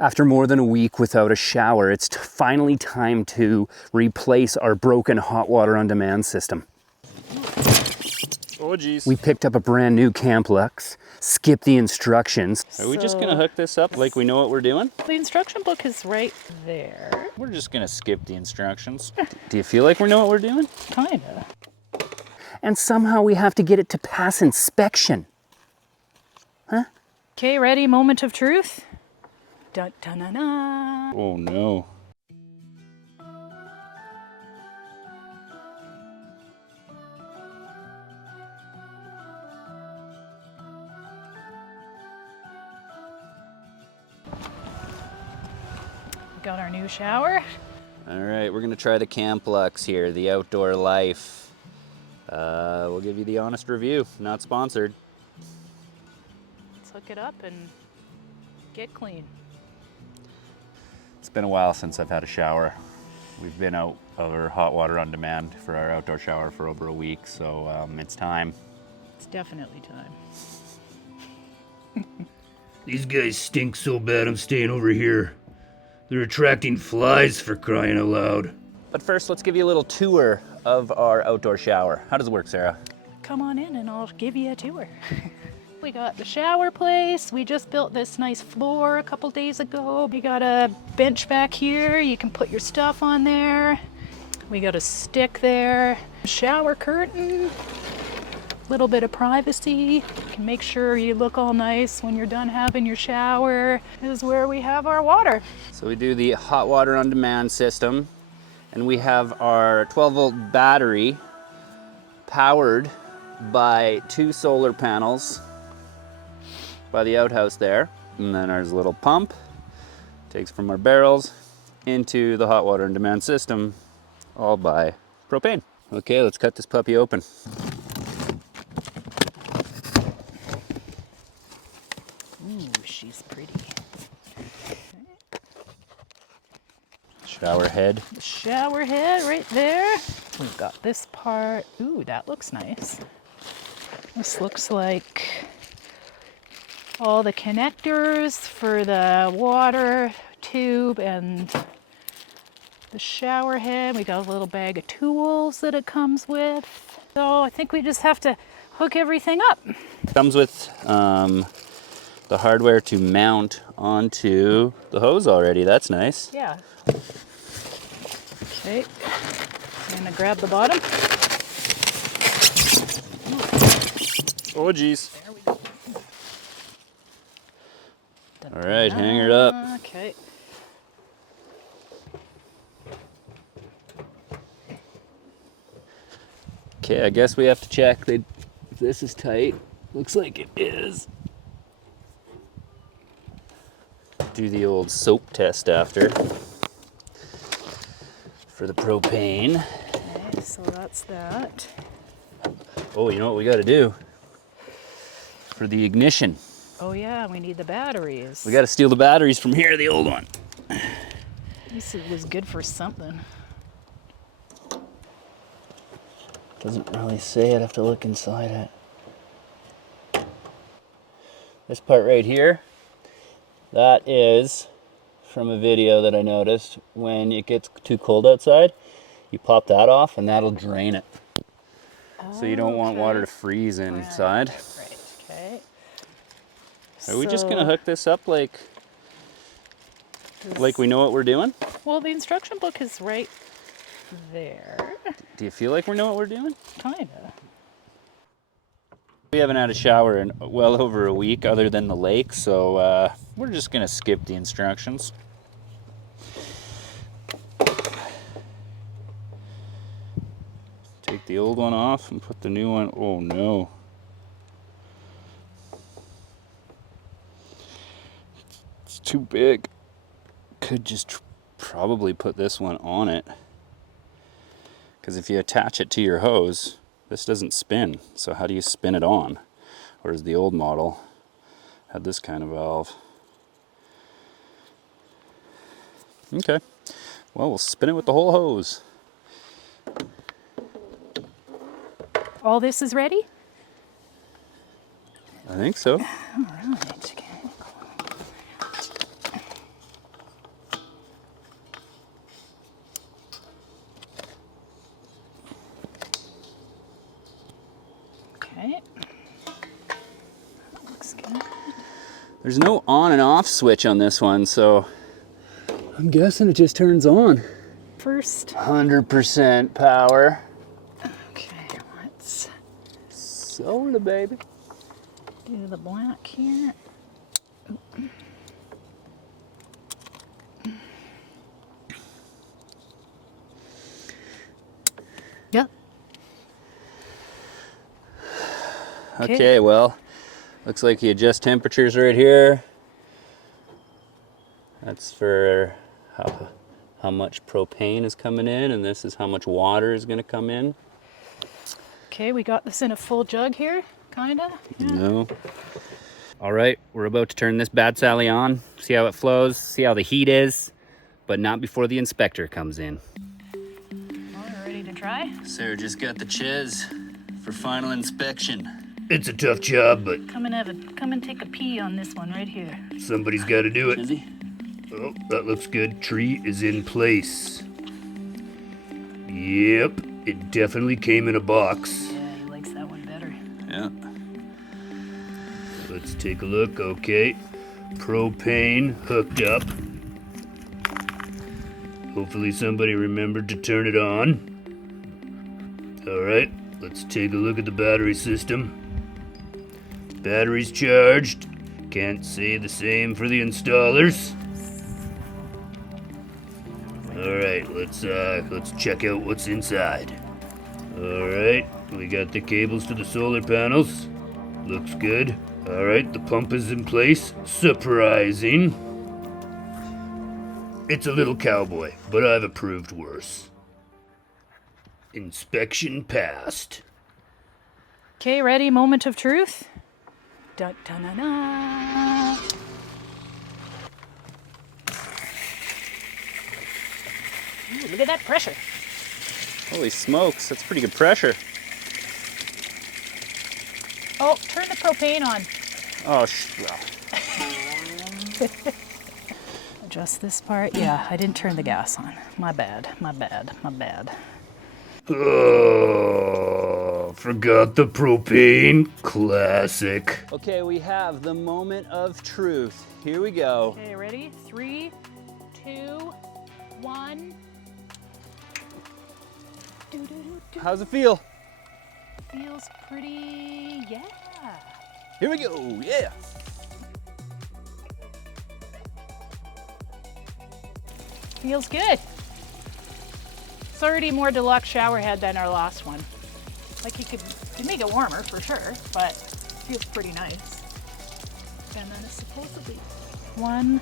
After more than a week without a shower, it's finally time to replace our broken hot water on demand system. Oh geez. We picked up a brand new CampLux, skipped the instructions. Are we just gonna hook this up like we know what we're doing? The instruction book is right there. We're just gonna skip the instructions. Do you feel like we know what we're doing? Kinda. And somehow we have to get it to pass inspection. Huh? Okay, ready? Moment of truth. Dun, dun, dun, dun. Oh no. Got our new shower. All right, we're gonna try the CampLux here, the outdoor life. We'll give you the honest review, not sponsored. Let's hook it up and get clean. It's been a while since I've had a shower. We've been out over hot water on demand for our outdoor shower for over a week, so it's time. It's definitely time. These guys stink so bad I'm staying over here. They're attracting flies, for crying out loud. But first, let's give you a little tour of our outdoor shower. How does it work, Sarah? Come on in and I'll give you a tour. We got the shower place. We just built this nice floor a couple days ago. We got a bench back here. You can put your stuff on there. We got a stick there. Shower curtain. Little bit of privacy. You can make sure you look all nice when you're done having your shower. This is where we have our water. So we do the hot water on demand system, and we have our 12-volt battery powered by 2 solar panels by the outhouse there. And then there's a little pump, takes from our barrels into the hot water on demand system, all by propane. Okay, let's cut this puppy open. Ooh, she's pretty. Shower head. The shower head right there. We've got this part. Ooh, that looks nice. This looks like all the connectors for the water tube and the shower head. We got a little bag of tools that it comes with. So I think we just have to hook everything up. Comes with the hardware to mount onto the hose already. That's nice. Yeah. Okay. I'm gonna grab the bottom. Oh geez. There we go. All right, hang her up. Okay. Okay, I guess we have to check if this is tight. Looks like it is. Do the old soap test after for the propane. Okay, so that's that. Oh, you know what we got to do for the ignition? Oh yeah, we need the batteries. We got to steal the batteries from here, the old one. This was good for something. Doesn't really say. I'd have to look inside it. This part right here, that is from a video that I noticed. When it gets too cold outside, you pop that off and that'll drain it. So you don't want water to freeze inside. Right, okay. Are we just gonna hook this up like we know what we're doing? Well, the instruction book is right there. Do you feel like we know what we're doing? Kinda. We haven't had a shower in well over a week other than the lake, so we're just gonna skip the instructions. Take the old one off and put the new one. Oh no. It's too big. Could just probably put this one on it. Because if you attach it to your hose, this doesn't spin. So how do you spin it on? Whereas the old model had this kind of valve. Okay. Well, we'll spin it with the whole hose. All this is ready? I think so. All right. There's no on and off switch on this one, so I'm guessing it just turns on. First. 100% power. Okay, let's Solar, baby. do the black here. Yep. Okay, well, looks like you adjust temperatures right here. That's for how much propane is coming in, and this is how much water is going to come in. Okay, we got this in a full jug here, kinda. Yeah. No. All right, we're about to turn this Bad Sally on, see how it flows, see how the heat is, but not before the inspector comes in. Well, we're ready to try. Sarah just got the chiz for final inspection. It's a tough job, but Come and take a pee on this one right here. somebody's got to do it. Chizzy? Oh, that looks good. Tree is in place. Yep, it definitely came in a box. Yeah, he likes that one better. Yeah. Let's take a look. Okay, propane hooked up. Hopefully somebody remembered to turn it on. All right, let's take a look at the battery system. Battery's charged. Can't say the same for the installers. All right, let's check out what's inside. All right, we got the cables to the solar panels. Looks good. All right, the pump is in place. Surprising. It's a little cowboy, but I've approved worse. Inspection passed. Okay, ready? Moment of truth. Da da da da. Ooh, look at that pressure. Holy smokes, that's pretty good pressure. Oh, turn the propane on. Oh, Adjust this part. Yeah, I didn't turn the gas on. My bad, my bad, my bad. Oh, forgot the propane. Classic. Okay, we have the moment of truth. Here we go. Okay, ready? 3, 2, 1. How's it feel? Feels pretty, yeah. Here we go, yeah. Feels good. It's already more deluxe shower head than our last one. Like you could make it warmer for sure, but it feels pretty nice. And then it's supposedly 1,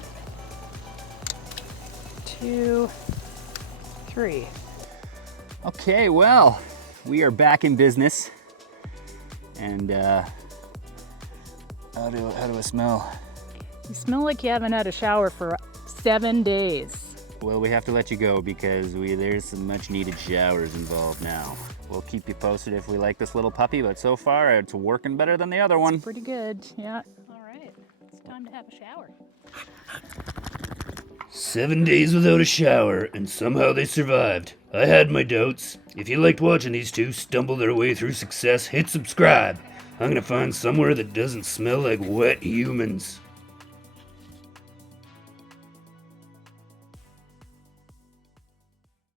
2, 3. Okay, well, we are back in business. And how do I smell? You smell like you haven't had a shower for 7 days. Well, we have to let you go because there's some much needed showers involved now. We'll keep you posted if we like this little puppy, but so far it's working better than the other one. Pretty good, yeah. All right, it's time to have a shower. 7 days without a shower, and somehow they survived. I had my doubts. If you liked watching these two stumble their way through success, hit subscribe. I'm gonna find somewhere that doesn't smell like wet humans.